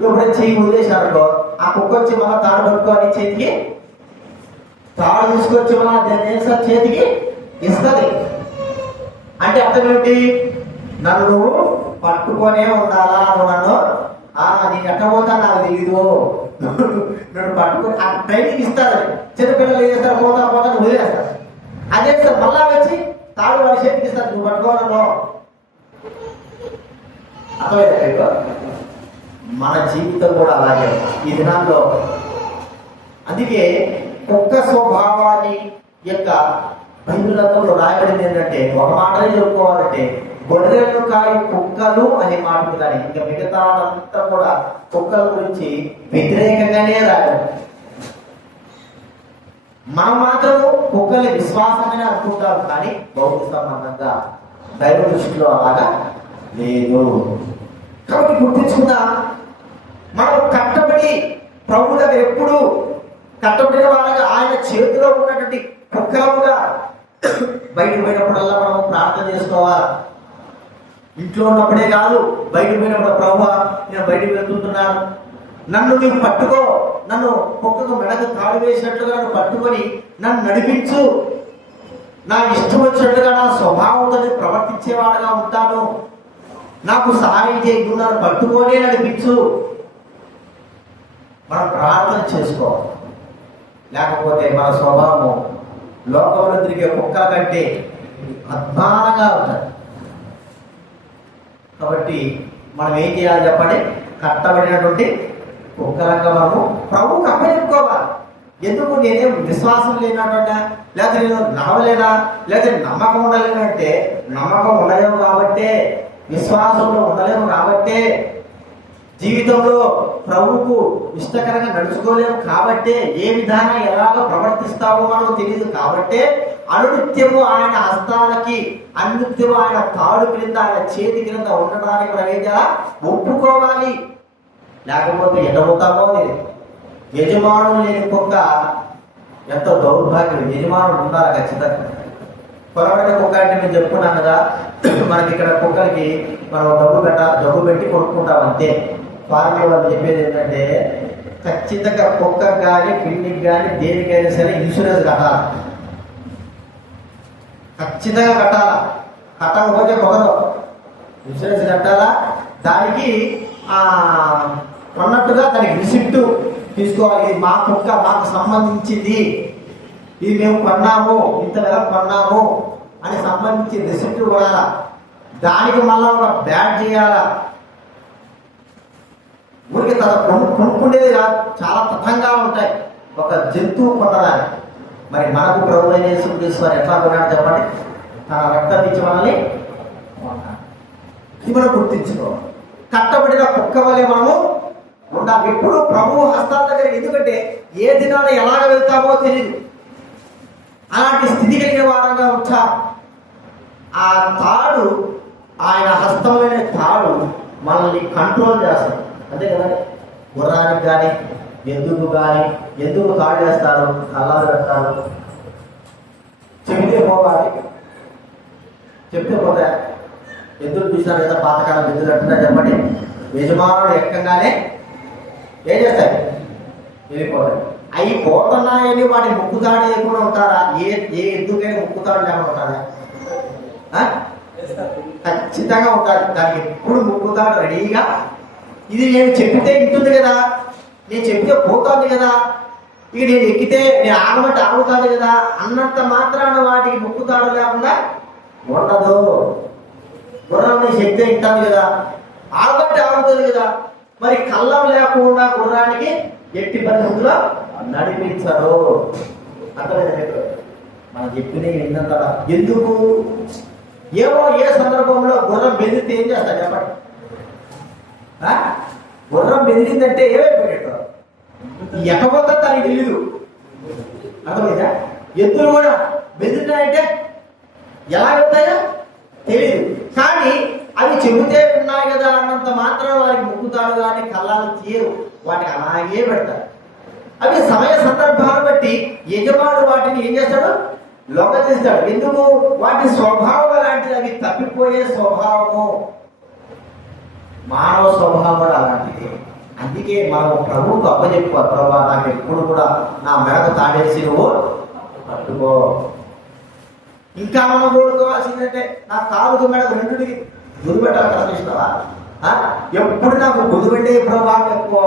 ఎప్పుడైనా చెయ్యి వదిలేసినారనుకో ఆ కుక్క వచ్చి మన తాడు పట్టుకోని చేతికి తాడు తీసుకొచ్చి మన చేతికి ఇస్తుంది. అంటే అర్థం ఏమిటి? నన్ను పట్టుకొనే ఉండాలా, నువ్వు నన్ను నేను ఎట్ట పోతా నాకు తెలీదు, నన్ను పట్టుకొని ఆ ట్రైనింగ్ ఇస్తారు. చిన్నపిల్లలు ఏం చేస్తారు, పోతా పోతా వదిలేస్తారు. అదే సార్ మళ్ళా వచ్చి తాడు వాడి చేతికి ఇస్తారు, నువ్వు పట్టుకోవాలలో. అర్థమైందా? మన జీవితం కూడా అలాగే ఈ దినాల్లో. అందుకే కుక్క స్వభావాన్ని యొక్క బైబిల్లో రాయబడింది ఏంటంటే, ఒక మాటనే చెప్పుకోవాలంటే గొర్రెలను కాయ కుక్కలు అనే మాట, కానీ ఇంకా మిగతా అంతా కూడా కుక్కల గురించి వ్యతిరేకంగానే రాయబడింది. మనం మాత్రము కుక్కల్ని విశ్వాసమని అనుకుంటాం, కానీ భౌతిక సంబంధంగా దైవ దృష్టిలో అలాగా లేదు. కాబట్టి గుర్తించుకున్నా, మనం కట్టబడి ప్రభు దగ్గర ఎప్పుడు కట్టబడిన వాళ్ళగా ఆయన చేతిలో ఉన్నటువంటి కుక్కలుగా బయటకు పోయినప్పుడల్లా మనం ప్రార్థన చేసుకోవాలి. ఇంట్లో ఉన్నప్పుడే కాదు, బయటకు పోయినప్పుడు ప్రభువా నేను బయటకు వెళ్తుంటున్నాను, నన్ను నీవు పట్టుకో, నన్ను కుక్కకు మెడకు తాడు వేసినట్లుగా నన్ను పట్టుకొని నన్ను నడిపించు, నా ఇష్టం వచ్చినట్టుగా నా స్వభావంతో ప్రవర్తించేవాడుగా ఉంటాను, నాకు సహాయం చేయకు, నన్ను పట్టుకోనే నడిపించు. మనం ప్రార్థన చేసుకోవాలి. లేకపోతే మన స్వభావం లోకంలో తిరిగే కుక్క కంటే అద్భుతంగా ఉంటుంది. కాబట్టి మనం ఏం చేయాలి చెప్పండి? కట్టబడినటువంటి కుక్కలంగా మనము ప్రభువుకి అప్పచెప్పుకోవాలి. ఎందుకు నేనేం విశ్వాసం లేనట్టున్నా, లేకపోతే నేను నడవలేనా, లేకపోతే నమ్మకం ఉండలేనంటే, నమ్మకం ఉండలేము కాబట్టే, విశ్వాసంలో ఉండలేము కాబట్టే, జీవితంలో ప్రభువుకు ఇష్టకరంగా నడుచుకోలేము కాబట్టే, ఏ విధానం ఎలాగో ప్రవర్తిస్తామో మనకు తెలియదు కాబట్టే, అనునిత్యము ఆయన హస్తాలకి, అనునిత్యము ఆయన తాడు క్రింద, ఆయన చేతి క్రింద ఉండడానికి మనం ఏం చేయాలి? ఒప్పుకోవాలి. లేకపోతే ఎటవుతామో లేదు. యజమానులు లేని కుక్క ఎంతో దౌర్భాగ్యం. యజమానులు ఉండాలి ఖచ్చితంగా. పొరపాటు కుక్క అంటే నేను చెప్పుకున్నాను కదా, మనకి ఇక్కడ కుక్కలకి మనం డబ్బు పెట్టి కొనుక్కుంటాం అంతే. ఫార్మీ వాళ్ళు చెప్పేది ఏంటంటే, ఖచ్చితంగా కుక్కకు కానీ పిల్లికి కానీ దేనికైనా సరే ఇన్సూరెన్స్ కట్టాలి, ఖచ్చితంగా కట్టాలా. కట్టకపోతే కుదరదు. ఇన్సూరెన్స్ కట్టాలా. దానికి కొన్నట్టుగా దానికి రిసిప్ట్ తీసుకోవాలి. ఇది మా కుక్క, మాకు సంబంధించింది, ఇది మేము కొన్నాము, ఇంత వెల కొన్నాము అని సంబంధించి రిసిప్ట్ కొనాలా. దానికి మళ్ళా ఒక బ్యాడ్ చేయాలా. ఊరికి తన కొనుక్కునేది చాలా తతంగా ఉంటాయి ఒక జంతువు కొనడానికి. మరి మనకు ప్రభు అయిన యేసుక్రీస్తు వారు ఎట్లా కొన్నాడు చెప్పండి? తన రక్తం ఇచ్చి మనల్ని ఇది మనం గుర్తించుకోవాలి. కట్టబడిన కుక్క వలె మనము ఉండాలి ఎప్పుడు ప్రభువు హస్తాల దగ్గర. ఎందుకంటే ఏ దినాన ఎలాగ వెళ్తామో తెలియదు. అలాంటి స్థితి కలిగిన వారంగా ఉంటారు. ఆ తాడు, ఆయన హస్తమైన తాడు మనల్ని కంట్రోల్ చేస్తాడు. అంతే కదా. గుర్రానికి కానీ ఎందుకు కానీ ఎందుకు తాడు చేస్తారు? కళ్ళాలు పెడతారు. చెబితే పోవాలి, చెప్తే పోతా. ఎద్దులు చూసినారు కదా, పాతకాలం ఎద్దులు అంటున్నా చెప్పండి. యజమానుడు ఎక్కగానే ఏం చేస్తాయి? వెళ్ళిపోతాయి. అవి పోతున్నాయని వాటి ముక్కుతాడు లేకుండా ఉంటారా? ఏ ఎద్దుకైనా ముక్కుతాడు లేకుండా ఉంటారా? ఖచ్చితంగా ఉంటాడు. దానికి ఎప్పుడు ముక్కుతాడు రెడీగా. ఇది నేను చెప్పితే ఇంటుంది కదా, నేను చెప్తే పోతుంది కదా, ఇక నేను ఎక్కితే నేను ఆగమంటే ఆగుతుంది కదా అన్నంత మాత్రాన వాటికి ముక్కుతాడు లేకుండా ఉండదు. గుర్రం నీ శక్తి ఇంటాను కదా, ఆగమంటే ఆగుతుంది కదా. మరి కళ్ళం లేకుండా గుర్రానికి ఎట్టి పరిస్థితుల్లో నడిపించరు. అర్థమైంది? మనం చెప్పినవి విన్నంత ఎందుకు? ఏమో ఏ సందర్భంలో గుర్రం బెదిరితే ఏం చేస్తారు చెప్పండి? గుర్రం బెదిరిందంటే ఏమైపోయాడు? ఎక్కబోతా తనకి తెలీదు. అర్థమైందా? ఎద్దులు కూడా బెదిరినాయంటే ఎలా వెళ్తాయో తెలీదు. కానీ అవి చెబితే ఉన్నాయి కదా అన్నంత మాత్రం వారికి ముక్కుతాడు కానీ కళ్ళాలు తీయరు. వాటికి అలాగే పెడతారు. అవి సమయ సందర్భాన్ని బట్టి యజమానుడు వాటిని ఏం చేస్తాడు? లొంగ చేస్తాడు. ఎందుకు? వాటి స్వభావం అలాంటిది. అవి తప్పిపోయే స్వభావము. మానవ స్వభావం కూడా అలాంటిది. అందుకే మనం ప్రభువుకు అప్పచెప్పుకోవాలి. ప్రభా, నాకు ఎప్పుడు కూడా నా మెడకు తాడేసి నువ్వు పట్టుకో. ఇంకా మనం కోరుకోవాల్సిందంటే నా కాలుకు మెడకు రెండుకి గుదిపెట్టాలి కదా. ఎప్పుడు నాకు గుదిపెట్టే ప్రభావం ఎక్కువ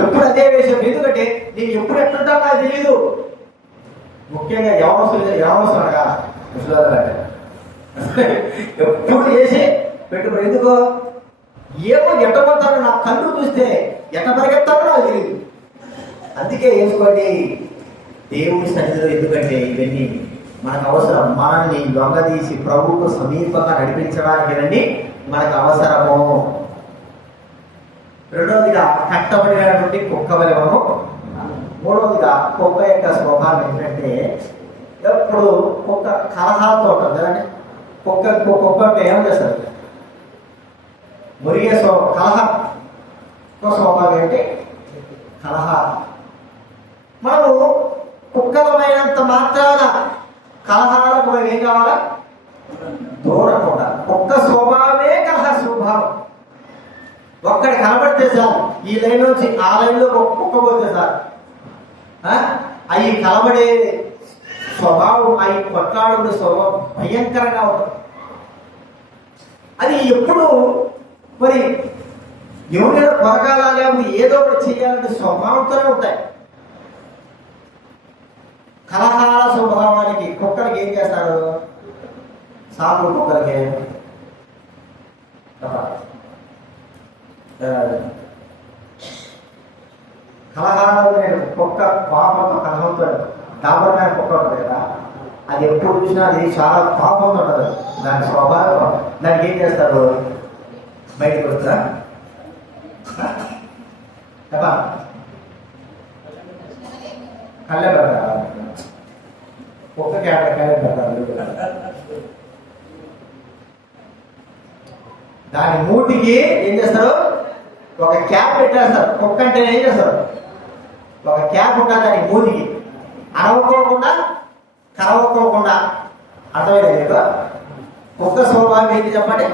ఎప్పుడు అదే వేషం. ఎందుకంటే నేను ఎప్పుడు ఎట్లుంటా నాకు తెలియదు. ముఖ్యంగా యవనస్తులుగా ఎప్పుడు చేసి పెట్టుబడి. ఎందుకో ఏమో ఎట్టబడతాడో నా కళ్ళు చూస్తే ఎట్ట పరిగెత్తాడో నాకు తెలియదు. అందుకే వేసుకోండి దేవుడి సన్నిధిలో. ఎందుకంటే ఇవన్నీ మనకు అవసరం. మనల్ని లొంగదీసి ప్రభువుకు సమీపంగా నడిపించడానికి ఇవన్నీ మనకు అవసరము. రెండవదిగా కట్టబడినటువంటి కుక్క వలె మనము. మూడవదిగా కుక్క యొక్క స్వభావం ఏంటంటే ఎప్పుడు కుక్క కలహాలతో ఉంటుంది కదండి. కుక్క అంటే ఏం చేస్తారు? మురిగే కలహం. స్వభావం ఏంటి? కలహాలు. మనము కుక్కలమైనంత మాత్రాన కలహాలకు మనం ఏం కావాలా? దూరం ఉండాలి. కుక్క స్వభావమే కలహ స్వభావం. ఒక్కడి కనబడితే సార్ ఈ లైన్ నుంచి ఆ లైన్లో కుక్క పోతే సార్ అవి కలబడే స్వభావం, అవి కొట్లాడుకునే స్వభావం భయంకరంగా ఉంటుంది. అది ఎప్పుడు మరి ఎవరైనా కొరగాల లేకపోతే ఏదో ఒకటి చేయాలంటే స్వభావంతోనే ఉంటాయి. కలహాల స్వభావానికి కుక్కలకి ఏం చేస్తారు? సాపు కుక్కలకి కలహాలు కుక్క పాపంతో కలహంతో డాబర్మైన కుక్క ఉంటుంది కదా, అది ఎప్పుడు చూసినా అది చాలా పాపంతో ఉంటుంది. దాని స్వభావం. దానికి ఏం చేస్తారు? బయటకు వస్తా కళ్ళే పెడతారు. కుక్కకి అక్కడ కళ్ళే పెడతారు. దాని మూటికి ఏం చేస్తారు? ఒక క్యాప్ పెట్టేస్తారు. కుక్క అంటే ఏం చేస్తారు? ఒక క్యాప్ ఉంటుంది దాని మూతికి. అరవకోకుండా కరవకోకుండా. అర్థమైంది మీకు? కుక్క స్వభావం ఏంటి చెప్పండి?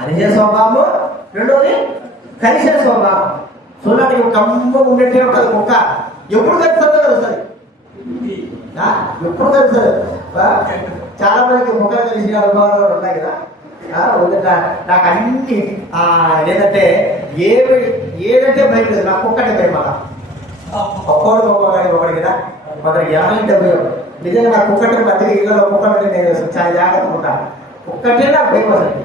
అరిసే స్వభావము. రెండోది కలిసే స్వభావం. చూడండి కమ్మ ఉండేటే ఉంటుంది కుక్క. ఎప్పుడు కలుస్తుందో కలుస్తుంది. ఎప్పుడు కలుస్తుంది. చాలా మందికి ముఖం కలిసిన అనుభవాలు ఉన్నాయి కదా. నాకు అన్ని లేదంటే ఏదంటే భయం లేదు. నాకు కుక్కటే భయం. అలా ఒకటి కదా మొదటి 50 నిజంగా నాకు కుక్కటే మధ్య ఇళ్ళలో కుక్కటే నేను చాలా జాగ్రత్తగా ఉంటాను. కుక్కటే నాకు భయం అసలు.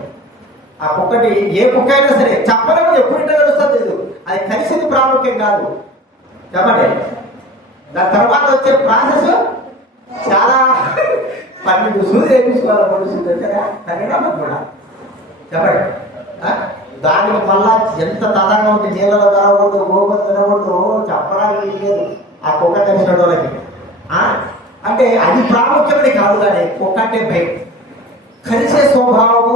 ఆ కుక్కటి ఏ కుక్క అయినా సరే చెప్పలేము. ఎప్పుడు ఇంట్లో తెలుస్తుంది లేదు. అది కలిసింది ప్రాముఖ్యం కాదు చెప్పండి. దాని తర్వాత వచ్చే ప్రాసెస్ చాలా 12 సూర్యులు వేయించుకోవాలి. పడుతుంది తగ్గడం కూడా చెప్పండి. దానికి మళ్ళా ఎంత తదంగా ఉంటే నీళ్ళలో తరగకూడదు, గోపం తినకూడదు చెప్పడానికి లేదు ఆ కుక్క తెలిసిన వాళ్ళకి. అంటే అది ప్రాముఖ్యమని కాదు కానీ కుక్క అంటే భయం. కలిసే స్వభావము,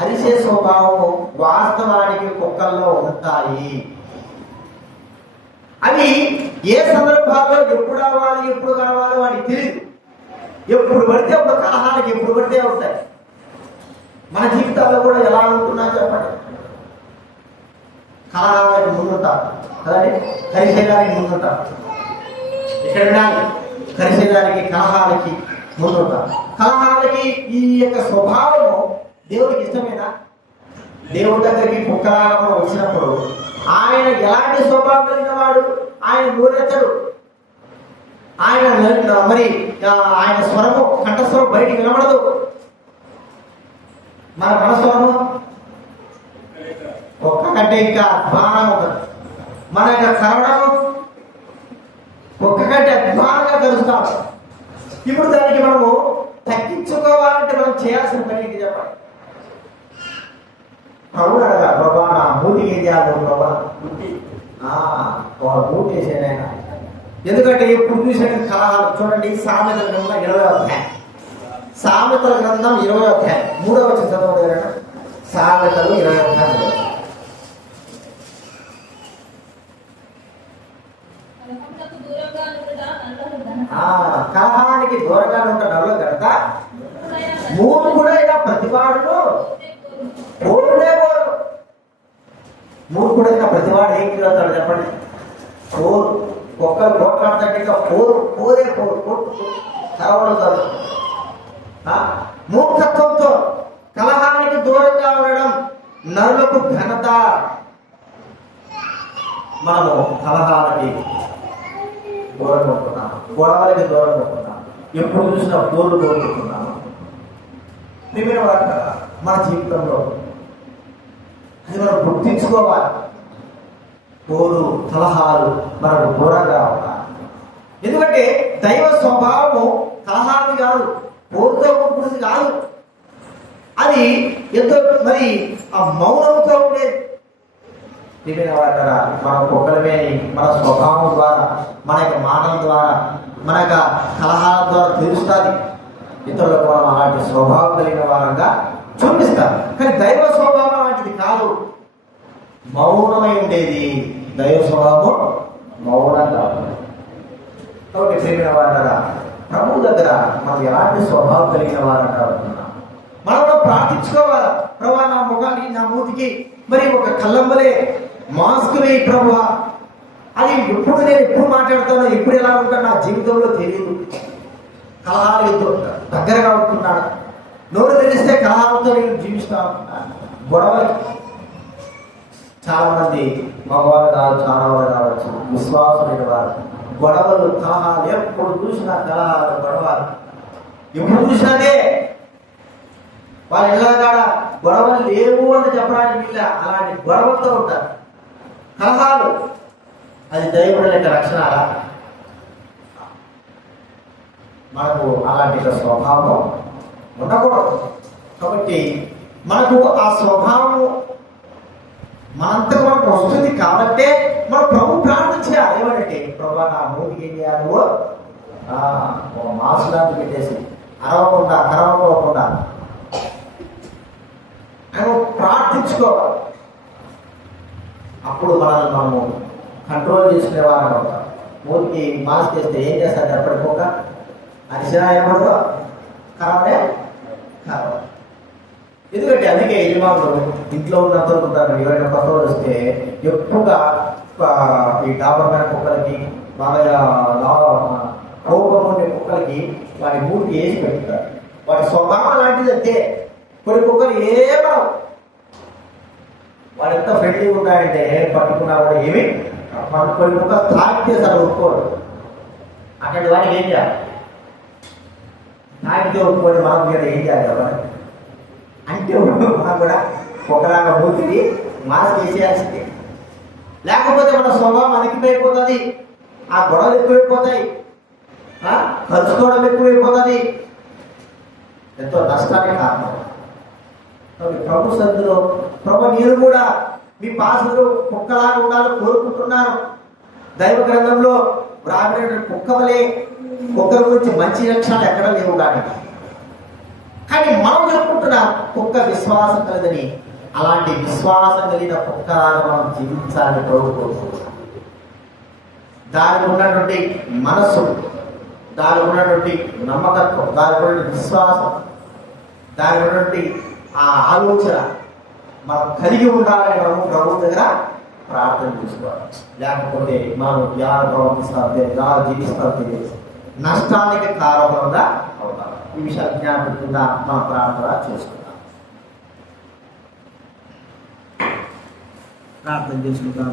అరిసే స్వభావము వాస్తవానికి కుక్కల్లో ఉంటాయి. అవి ఏ సందర్భాల్లో ఎప్పుడు అవ్వాలి, ఎప్పుడు కావాలి వాడికి తెలియదు. ఎప్పుడు పడితే అప్పుడు కలహానికి ఎప్పుడు పడితే అవుతాయి. మన జీవితాల్లో కూడా ఎలా ఉంటున్నా చెప్పండి. కలహానికి ముందుంటారు కదండి, కలిసేదానికి ముందుంటారు. ఇక్కడ వినాలి, కలిసేదానికి కలహాలకి ముందుంటారు. కలహాలకి ఈ యొక్క స్వభావము దేవుడికి ఇష్టమేనా? దేవుడి దగ్గరికి కుక్కలాగా మనం వచ్చినప్పుడు ఆయన ఎలాంటి స్వభావం కలిగిన వాడు? ఆయన నూరెత్తడు. ఆయన మరి ఆయన స్వరము కంఠస్వరం బయటికి వినబడదు. మన స్వరము ఒక్క కంటే ఇంకా అధ్వానంగా ఉంటుంది. మన యొక్క కరవడము ఒక్క కంటే అధ్వానంగా కలుస్తాం. ఇప్పుడు దానికి మనము తగ్గించుకోవాలంటే మనం చేయాల్సిన పని ఏంటి చెప్పండి? ప్రభు అడగా, ప్రభా నా మూతికి ఏం చేయాలి ప్రభా? ఒక మూటి వేసేనాయన. ఎందుకంటే ఎప్పుడు చూసిన కలహాలు చూడండి. సామెతల గ్రంథం 20వ అధ్యాయం. సామెతల గ్రంథం 20వ అధ్యాయం 3వ వచనం చదవగలరా? సామెతలు 20వ అధ్యాయం. కలహానికి దూరంగా ఉంటా నల్ల గడత మూడు కూడా ఇలా ప్రతివాడును పోరుడే పోరు. మూడు కూడా ఇలా ప్రతివాడు ఏం అవుతాడు చెప్పండి? పోరు. ఒక్కరు కొట్లాడతాడు ఇంకా పోరే కలవడతాడు. మూర్ఖత్వంతో కలహానికి దూరంగా ఉండడం నరులకు ఘనత. మనము కలహాలకి దూరంగా ఉంటున్నాము, గొడవలకి దూరంగా ఉంటున్నాము, ఎప్పుడు చూసినా పోర్లు కోరుకుంటున్నాము. ప్రియమైన వారు, మన జీవితంలో అది మనం గుర్తించుకోవాలి. పోరు కలహాలు మనకు దూరంగా ఉండాలి. ఎందుకంటే దైవ స్వభావము కలహాన్ని కాదు, పోరుతో కూడుకున్నది కాదు. అది ఎంతో మరి ఆ మౌనంతో ఉండేది. మన ఒక్కరిమే మన స్వభావం ద్వారా, మన యొక్క మాటల ద్వారా, మన యొక్క కలహాల ద్వారా తెలుస్తుంది. ఇతరులకు మనం అలాంటి స్వభావం కలిగిన వారంగా చూపిస్తాం. కానీ దైవ స్వభావం అలాంటిది కాదు, మౌనమై ఉండేది. దైవ స్వభావం మౌనంగా ఉంటుంది. కాబట్టి ప్రియమైన వారంగా ప్రభు దగ్గర మనం ఎలాంటి స్వభావం కలిగిన వారంగా ఉంటున్నాం. మనం ప్రార్థించుకోవాలా, ప్రభా నా ముఖానికి నా మూతికి మరి ఒక కళ్ళంబలే మాస్క్ వేయి ప్రభు. అది ఎప్పుడు నేను ఎప్పుడు మాట్లాడుతానో, ఎప్పుడు ఎలా ఉంటానో నా జీవితంలో తెలియదు. కలహాలు దగ్గరగా ఉంటున్నాను. నోరు తెలిస్తే కలహాలతో నేను జీవిస్తా ఉంటున్నాను. గొడవలు చాలా మంది మగవారు కావచ్చు, ఆడవారు కావచ్చు, విశ్వాసమైన వారు గొడవలు కలహాలు, ఎప్పుడు చూసినా కలహాలు గొడవలు, ఎప్పుడు చూసినాదే. వాళ్ళు ఎలాగాడ గొడవలు లేవు అని చెప్పడానికి వీళ్ళ అలాంటి గొడవలతో ఉంటారు. కలహాలు అది దైవుల యొక్క లక్షణాలా? మనకు అలాంటి స్వభావం ఉండకూడదు. కాబట్టి మనకు ఆ స్వభావం మనంతకు మనకు వస్తుంది. కాబట్టే మన ప్రభు ప్రార్థన చేయాలి. ఏమంటే ప్రభా నా మూతికి ఏం చేయాలి, మాసులాంటి పెట్టేసి అరవకుండా కరవకోకుండా అని ప్రార్థించుకోవాలి. అప్పుడు మనల్ని మనము కంట్రోల్ చేసుకునే వారం అవుతాం. మూతికి మాస్క్ చేస్తే ఏం చేస్తారు ఎప్పటికోక అరిసినా ఏమవుతుందో కరవడే కరవ. ఎందుకంటే అందుకే యజమానులు ఇంట్లో ఉన్నంత ఉంటారు. ఎవరైనా కొత్త వస్తే ఎక్కువగా ఈ డాబరమైన కుక్కలకి, బాగా కోపం ఉండే కుక్కలకి వాటి మూడికి వేసి పెట్టుతారు. వాటి స్వభావం లాంటిది అంతే. కొన్ని కుక్కలు ఏమో వాడు ఎంత ఫ్రెండ్లీగా ఉంటాయంటే పట్టుకున్నా కూడా ఏమి కొన్ని కుక్కలు తాకితే అసలు ఒప్పుకోడు. అట్లాంటి వాటికి ఏం చేయాలి? తాకితే ఒప్పుకోండి, మనం మీద ఏం చేయాలి కదా అంటే మనం కూడా ఒకలాగా మూతికి మాస్క్ వేసేయాల్సిందే. లేకపోతే మన స్వభావం అణికిపోయిపోతుంది, ఆ గొడవలు ఎక్కువైపోతాయి, కలుసుకోవడం ఎక్కువైపోతుంది, ఎంతో నష్టానికి కారణం. ప్రభు సందులో ప్రభు నేను కూడా మీ పాసులు కుక్కలాగా ఉండాలని కోరుకుంటున్నాను. దైవ గ్రంథంలో రాబడిన కుక్క వలె కుక్కల గురించి మంచి లక్షణాలు ఎక్కడ లేవు. కానీ మనం చెప్పుకుంటున్నాం కుక్క విశ్వాసం కలదని. అలాంటి విశ్వాసం కలిగిన కుక్కలాగా మనం జీవించాలని కోరుకుంటున్నాం. దానికి ఉన్నటువంటి మనస్సు, దానికి ఉన్నటువంటి నమ్మకత్వం, దానికి ఉన్నటువంటి విశ్వాసం, దానికి ఉన్నటువంటి ఆ ఆలోచన మనం కలిగి ఉండాలని మనం ప్రభు దగ్గర ప్రార్థన చేసుకోవాలి. లేకపోతే మనం ఎలా ప్రవర్తిస్తాం, ఎలా జీవిస్తాం తెలియదు, నష్టానికి కారణంగా అవుతాం. ఈ విషయాలు జ్ఞాపకంగా మన ప్రార్థన చేసుకుంటాం. ప్రార్థన చేసుకుంటాం.